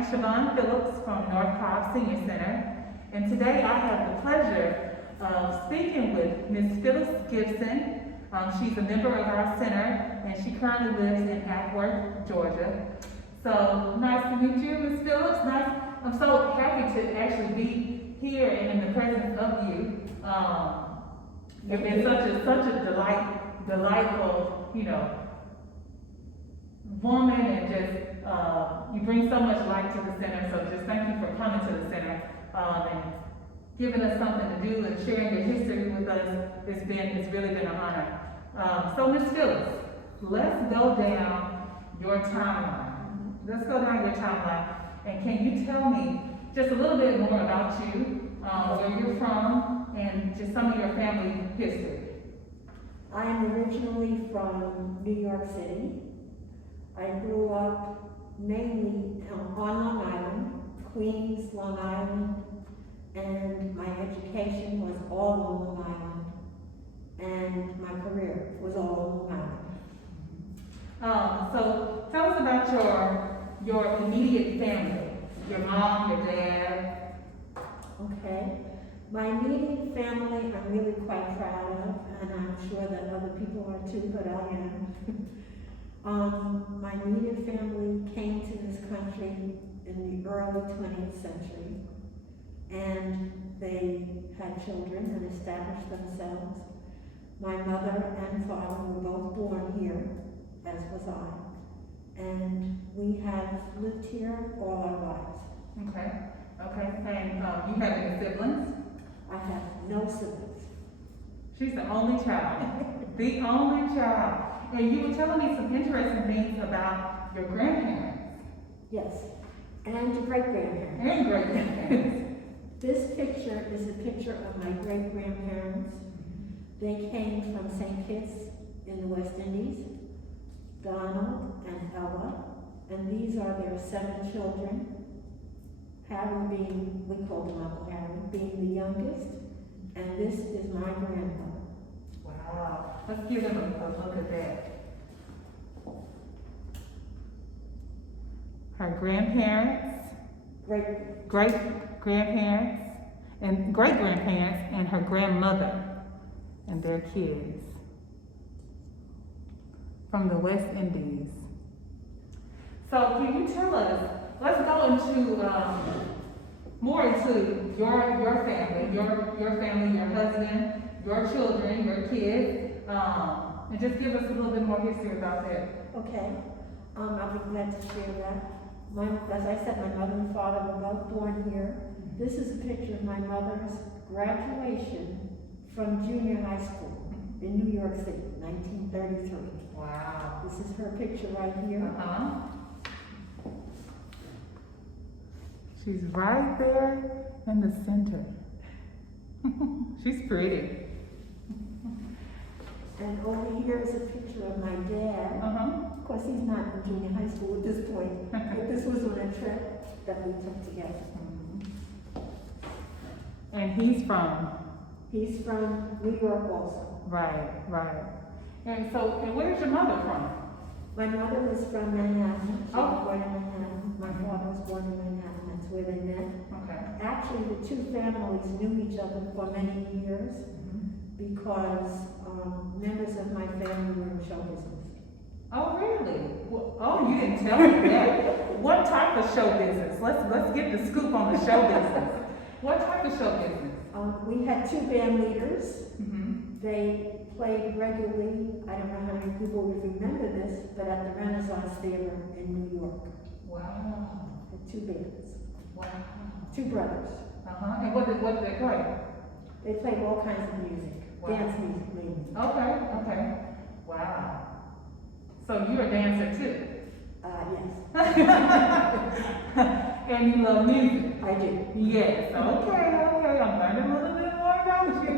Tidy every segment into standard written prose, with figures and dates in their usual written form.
I'm Siobhan Phillips from North Cobb Senior Center, and today I have the pleasure of speaking with Ms. Phyllis Gibson. She's a member of our center, and she currently lives in Acworth, Georgia. So nice to meet you, Ms. Phillips. Nice. I'm so happy to actually be here and in the presence of you. You've been such a delightful, woman, and just you bring so much light to the center. So just thank you for coming to the center and giving us something to do and sharing your history with us. It's really been an honor. So Ms. Phillips, let's go down your timeline. Let's go down your timeline, and can you tell me just a little bit more about you, where you're from, and just some of your family history? I am originally from New York City. I grew up mainly on Long Island, Queens, Long Island, and my education was all on Long Island, and my career was all on Long Island. So tell us about your immediate family, your mom, your dad. Okay. My immediate family I'm really quite proud of, and I'm sure that other people are too, but I am. My immediate family came to this country in the early 20th century, and they had children and established themselves. My mother and father were both born here, as was I, and we have lived here all our lives. Okay. And you have any siblings? I have no siblings. She's the only child. The only child. And you were telling me some interesting things about your grandparents. Yes, and your great-grandparents. And great-grandparents. This picture is a picture of my great-grandparents. They came from St. Kitts in the West Indies, Donald and Ella, and these are their 7 children. Harry being, we call him Uncle Harry, being the youngest, and this is my grandmother. Wow. Let's give them a look at that. Her grandparents, great-grandparents, and great-grandparents, and her grandmother and their kids from the West Indies. So can you tell us, let's go into more into your family, your husband, your children, your kids, and just give us a little bit more history about that. Okay, I'll be glad to share that. As I said, my mother and father were both born here. This is a picture of my mother's graduation from junior high school in New York City, 1933. Wow. This is her picture right here. She's right there in the center. She's pretty. And over here is a picture of my dad. Of course, he's not in junior high school at this point, but this was on a trip that we took together. And he's from? He's from New York also. Right. And where's your mother from? My mother was from Manhattan. She was Oh. born in Manhattan. My father was born in Manhattan. That's where they met. Okay. Actually, the two families knew each other for many years because members of my family were in show business. Oh, really? Well, you didn't tell me that. What type of show business? Let's get the scoop on the show business. What type of show business? We had 2 band leaders. They played regularly. I don't know how many people would remember this, but at the Renaissance Theater in New York. Wow. The 2 bands. Wow. 2 brothers. And what did they play? They played all kinds of music. Wow. Dance music mainly. Okay. Wow. So you're a dancer too? Yes. And you love music? I do. Yes. Okay. I'm learning a little bit more about you.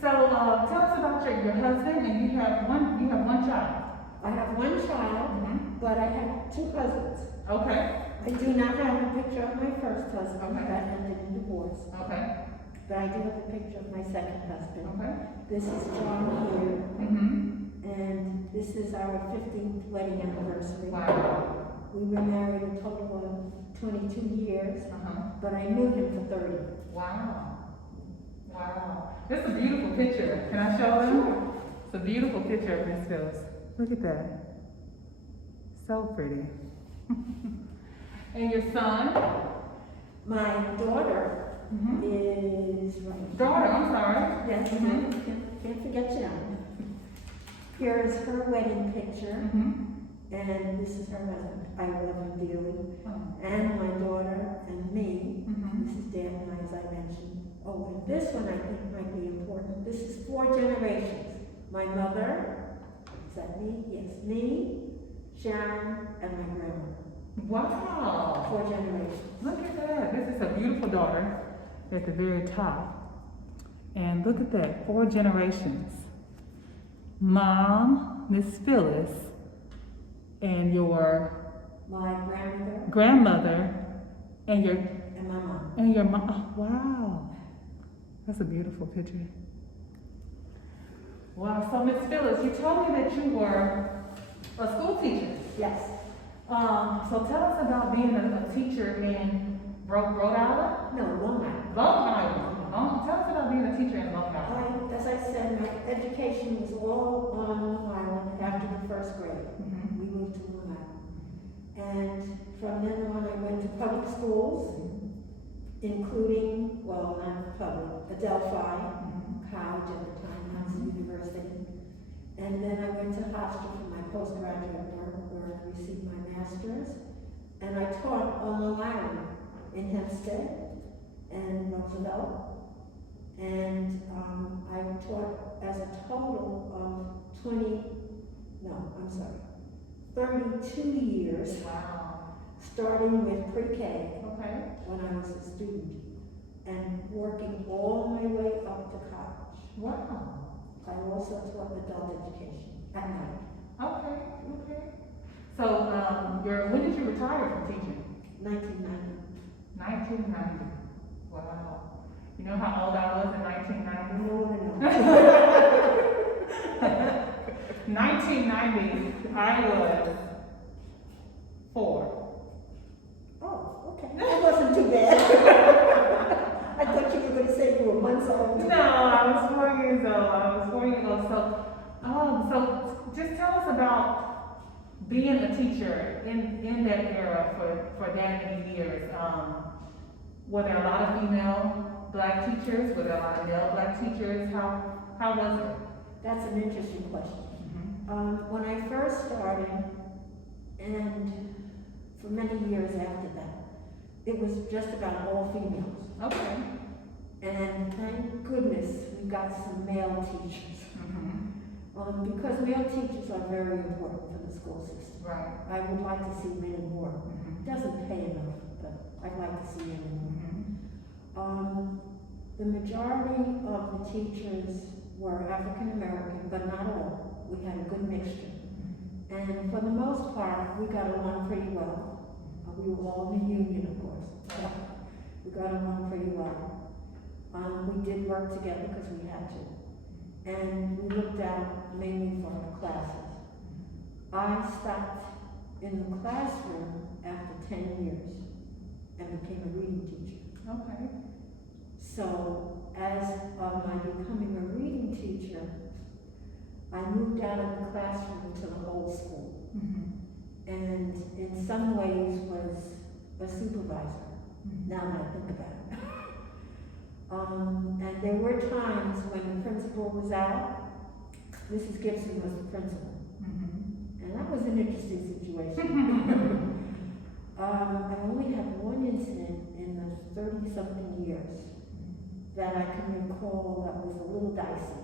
So tell us about your husband, and you have one child. I have 1 child, but I have 2 husbands. Okay. I do not have a picture of my first husband. Okay. That ended in divorce. Okay. But I do have a picture of my second husband. Okay. This is John here, and this is our 15th wedding anniversary. Wow. We were married a total of 22 years, Uh-huh. but I knew him for 30. Wow. Wow. This is a beautiful picture. Can I show them? Sure. It's a beautiful picture of Miss Phyllis. Look at that. So pretty. And your son? My daughter Mhm. is right. Daughter, I'm sorry. Yes, Mhm. can't forget you. Here is her wedding picture, Mhm. and this is her husband. I love him dearly. Oh. And my daughter and me. Mhm. This is Dan and I, as I mentioned. Oh, and this one I think might be important. This is 4 generations. My mother, is that me? Yes, me, Sharon, and my grandmother. Wow. 4 generations. Look at that. This is a beautiful daughter at the very top. And look at that, 4 generations. Mom, Miss Phyllis, and your My grandmother grandmother, and your and my mom. mom. Oh, wow. That's a beautiful picture. Wow. So Miss Phyllis, you told me that you were a school teacher. Yes. So tell us about being a teacher in Rhode Island? No, Long Island. Long Island. Tell us about being a teacher in Long Island. As I said, my education was all on Long Island after the 1st grade. Mhm. We moved to Long Island. And from then on, I went to public schools, including, well, not public, Adelphi College at the time, now it's a university. And then I went to Hofstra for my postgraduate work, where I received my master's. And I taught on Long Island, in Hempstead and Roosevelt. And I taught as a total of 32 years, Wow. starting with pre-K Okay. when I was a student, and working all my way up to college. Wow. I also taught adult education at night. Okay. Okay. So, when did you retire from teaching? 1990. 1990. Wow. You know how old I was in 1990? No. 1990, I was 4. Oh, okay. That wasn't too bad. I thought you were going to say you were months old. No, I was 4 years old. So just tell us about being a teacher in that era for that many years. Were there a lot of female black teachers? Were there a lot of male black teachers? How was it? That's an interesting question. When I first started, and for many years after that, it was just about all females. Okay. And thank goodness we got some male teachers. Because male teachers are very important for the school system. Right. I would like to see many more. It doesn't pay enough, but I'd like to see many more. The majority of the teachers were African American, but not all. We had a good mixture. And for the most part, we got along pretty well. We were all in the union, of course. We got along pretty well. We did work together because we had to. And we looked out mainly for our classes. I stopped in the classroom after 10 years and became a reading teacher. Okay. So, as of my becoming a reading teacher, I moved out of the classroom to the whole school. And in some ways was a supervisor, now that I think about it. And there were times when the principal was out, Mrs. Gibson was the principal. And that was an interesting situation. I only had one incident in the 30-something years that I can recall that was a little dicey.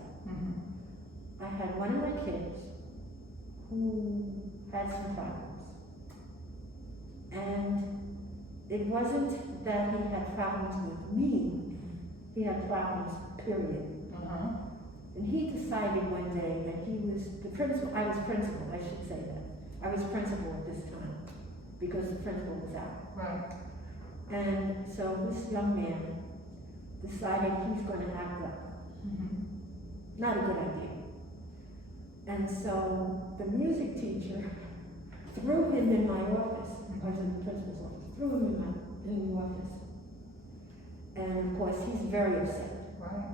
I had one of my kids who had some problems. And it wasn't that he had problems with me, he had problems, period. And he decided one day that he was the principal. I was principal, I should say that. I was principal at this time because the principal was out. Right. And so this young man decided he's going to act up. Not a good idea. And so the music teacher threw him in my office. I was in the principal's office. threw him in the office. And of course, he's very upset. Right.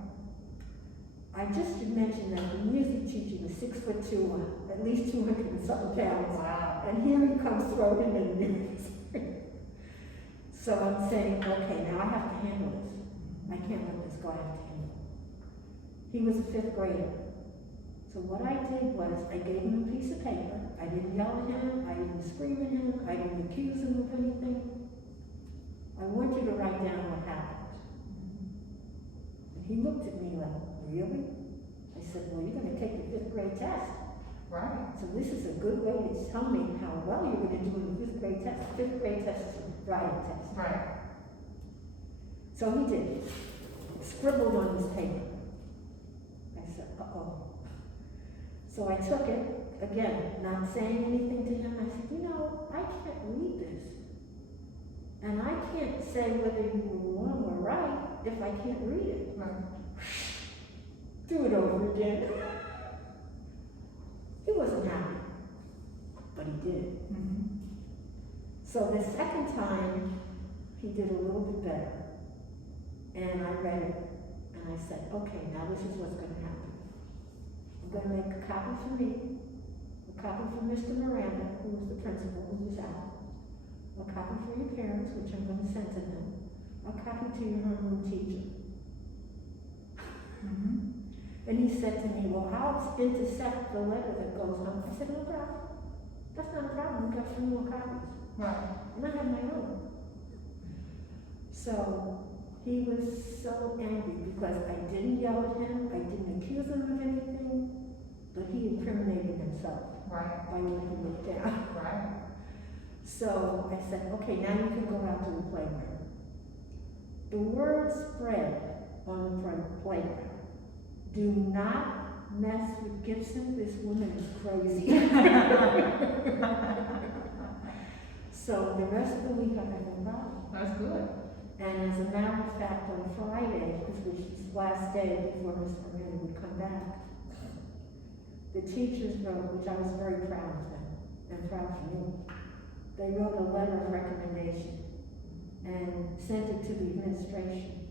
I just should mention that the music teacher was 6'2", at least 200 and something pounds. Wow. And here he comes throwing him in the news. So I'm saying, okay, now I have to handle this. I can't let this go, I have to handle it. He was a 5th grader. So what I did was, I gave him a piece of paper. I didn't yell at him, I didn't scream at him, I didn't accuse him of anything. I want you to write down what happened. And he looked at me like, really? I said, well, you're gonna take the 5th grade test. Right. So this is a good way to tell me how well you're gonna do in the 5th grade test. 5th grade test is a writing test. Right. So he did. Scribbled on his paper. I said, uh-oh. So I took it, again, not saying anything to him. I said, you know, I can't read this. And I can't say whether you were wrong or right if I can't read it. Right. Do it over again. He wasn't happy, but he did. Mm-hmm. So the second time, he did a little bit better. And I read it, and I said, okay, now this is what's gonna happen. I'm gonna make a copy for me, a copy for Mr. Miranda, who was the principal, who was out, a copy for your parents, which I'm gonna send to them, a copy to your homeroom teacher. Mm-hmm. And he said to me, well, I'll intercept the letter that goes home. I said, no problem. That's not a problem, we've got 3 more copies. Right. And I have my own. So he was so angry because I didn't yell at him, I didn't accuse him of anything, but he incriminated himself Right. by what he wrote down. Right. So I said, okay, now you can go out to the playground. The word spread on the playground. Do not mess with Gibson, this woman is crazy. So the rest of the week I had no problem. That's good. And as a matter of fact, on Friday, which was his last day before Mr. Miranda would come back, the teachers wrote, which I was very proud of them, and proud for me, they wrote a letter of recommendation and sent it to the administration.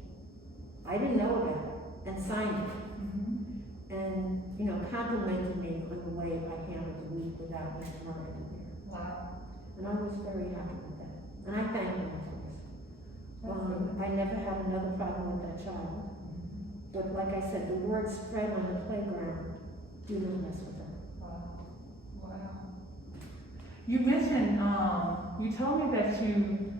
I didn't know about it, and signed it. Mm-hmm. And, you know, complimented me on the way I handled the week without Mr. Miranda there. Wow. And I was very happy with that. And I thank him for this. That's good. I never had another problem with that child. But like I said, the word spread on the playground, do not mess with her. Wow. Wow. You mentioned, you told me that you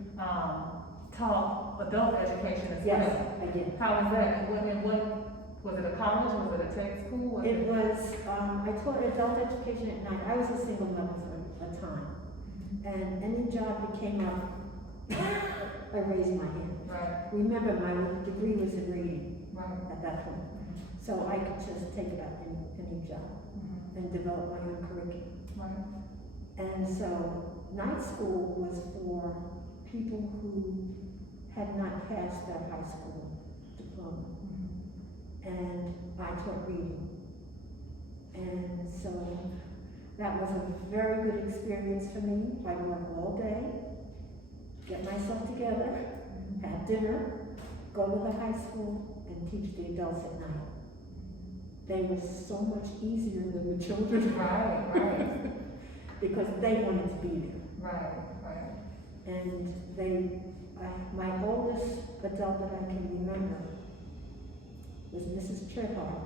taught adult education as well. Yes, I did. How was that? Was it a college? Was it a tech school? It was, I taught adult education at night. I was a single mother for a time. And any job that came up, I raised my hand. Right. Remember, my degree was in reading Right. at that point. So I could just take about any job Mm-hmm. and develop my own curriculum. Right. And so night school was for people who had not passed their high school diploma. And I taught reading. And so that was a very good experience for me. I work all day, get myself together, have dinner, go to the high school, and teach the adults at night. They were so much easier than the children. Right. Right. Because they wanted to be there. Right. Right. And my oldest adult that I can remember was Mrs. Trihart.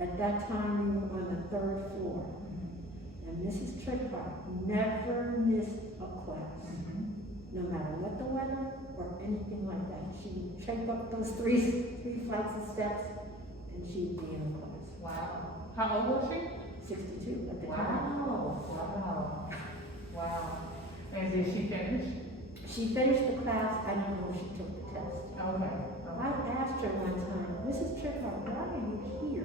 At that time, we were on the 3rd floor. And Mrs. Trihart never missed a class, no matter what the weather or anything like that. She would take up those three flights of steps, and she'd be in class. Wow. How old was she? 62 at the time. Wow. Wow. Wow. And did she finish? She finished the class. I don't know if she took the test. Okay. I asked her one time, Mrs. Trihart, why are you here?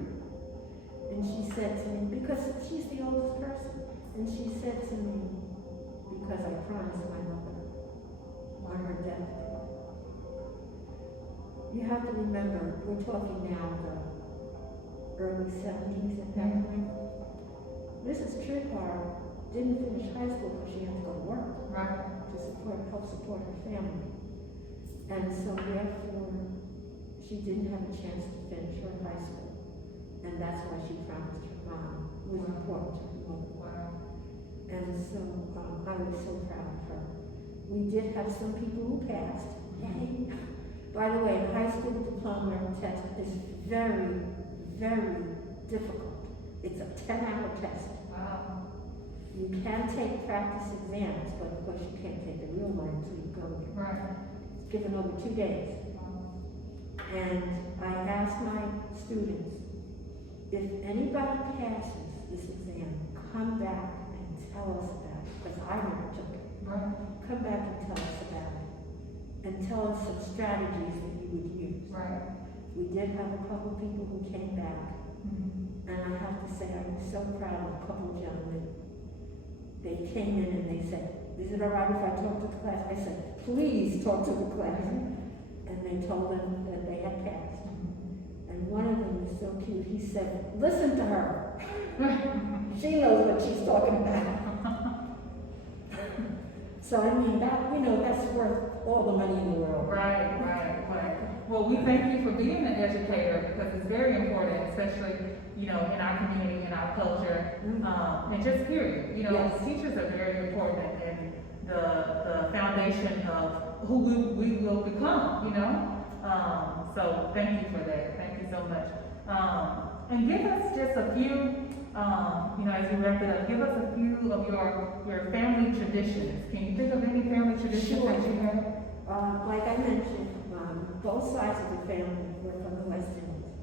And she said to me, because she's the oldest person. And she said to me, because I promised my mother on her deathbed. You have to remember, we're talking now the early 70s at that point. Mrs. Trihart didn't finish high school because she had to go to work. Right. to help support her family. And so therefore, she didn't have a chance to finish her high school. And that's why she promised her mom. It was important to her mother. Wow. And so I was so proud of her. We did have some people who passed. Yay. By the way, the high school diploma test is very, very difficult. It's a 10-hour test. Wow. You can take practice exams, but of course you can't take the real one until you go there. Right. It's given over 2 days. And I asked my students, if anybody passes this exam, come back and tell us about it, because I never took it. Right. Come back and tell us about it, and tell us some strategies that you would use. Right. We did have a couple people who came back, Mm-hmm. and I have to say I was so proud of a couple of gentlemen. They came in and they said, is it all right if I talk to the class? I said, please talk to the class. And they told them that they had passed. And one of them was so cute, he said, listen to her. She knows what she's talking about. So I mean, that, that's worth all the money in the world. Right. Well, we thank you for being an educator, because it's very important, especially, in our community, in our culture, and just period. Yes. Teachers are very important in the foundation of who we will become, So thank you for that. Thank you so much. And give us just a few, as we wrap it up, give us a few of your family traditions. Can you think of any family traditions Sure. that you have? Like I mentioned, both sides of the family were from the West Indies.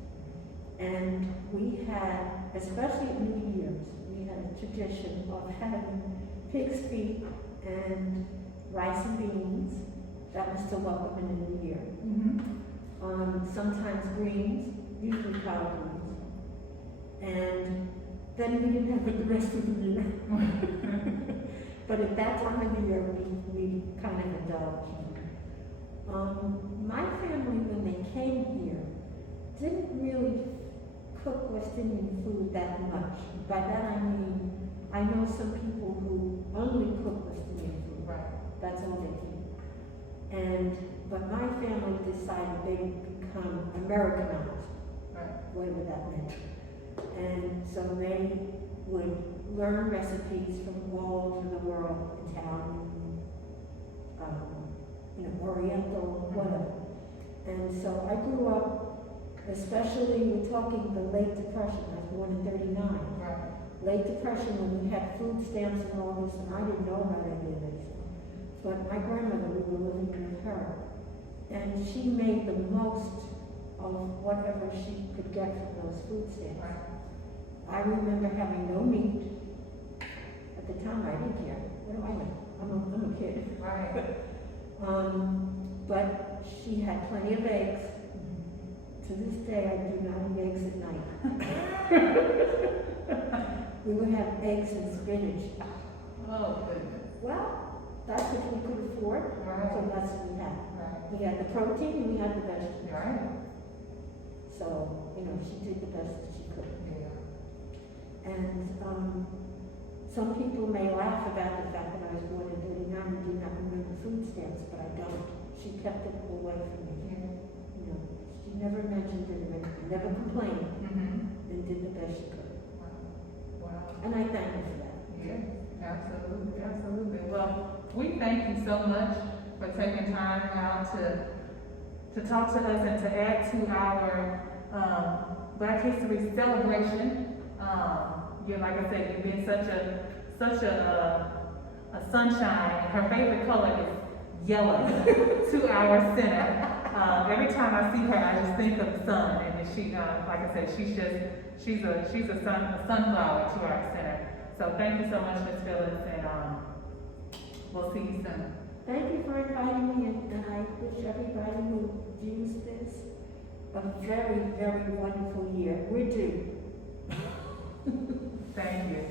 And we had, especially at New Year's, we had a tradition of having pig's feet and rice and beans. That was to welcome in the new year. Mm-hmm. Sometimes greens, usually collard greens. And then we didn't have it the rest of the year. But at that time of the year, we kind of indulged. My family, when they came here, didn't really cook West Indian food that much. By that I mean, I know some people who only cook West Indian food. Right. That's all they do. But my family decided they would become Americanized, Right. whatever that meant. And so they would learn recipes from all over the world, Italian, Oriental, whatever. And so I grew up, especially, we're talking the late Depression. I was born in 39. Right. Late Depression, when we had food stamps and all this, and I didn't know about any of this. But my grandmother, we were living with her, and she made the most of whatever she could get from those food stamps. Right. I remember having no meat. At the time, I didn't care. What do I know? I'm a kid. Right. But she had plenty of eggs. To this day, I do not eat eggs at night. We would have eggs and spinach. Oh, goodness. Well, that's what we could afford, Right. so that's what we had. Right. We had the protein and we had the vegetables. Right. So, she did the best that she could. Yeah. And some people may laugh about the fact that I was born in 39 and did not remember food stamps, but I don't. She kept it away from me. Yeah. She never mentioned it, and never complained, Mm-hmm. and did the best she could. Wow. And I thank her for that. Yes, absolutely. Well, we thank you so much for taking time out to talk to us and to add to our Black History celebration. Like I said, you've been such a sunshine. Her favorite color is yellow to our center. Every time I see her, I just think of the sun, and she, like I said, she's a sunflower to our center. So thank you so much, Ms. Phillips, and we'll see you soon. Thank you for inviting me, and I wish everybody who views this a very, very wonderful year. We're due. Thank you.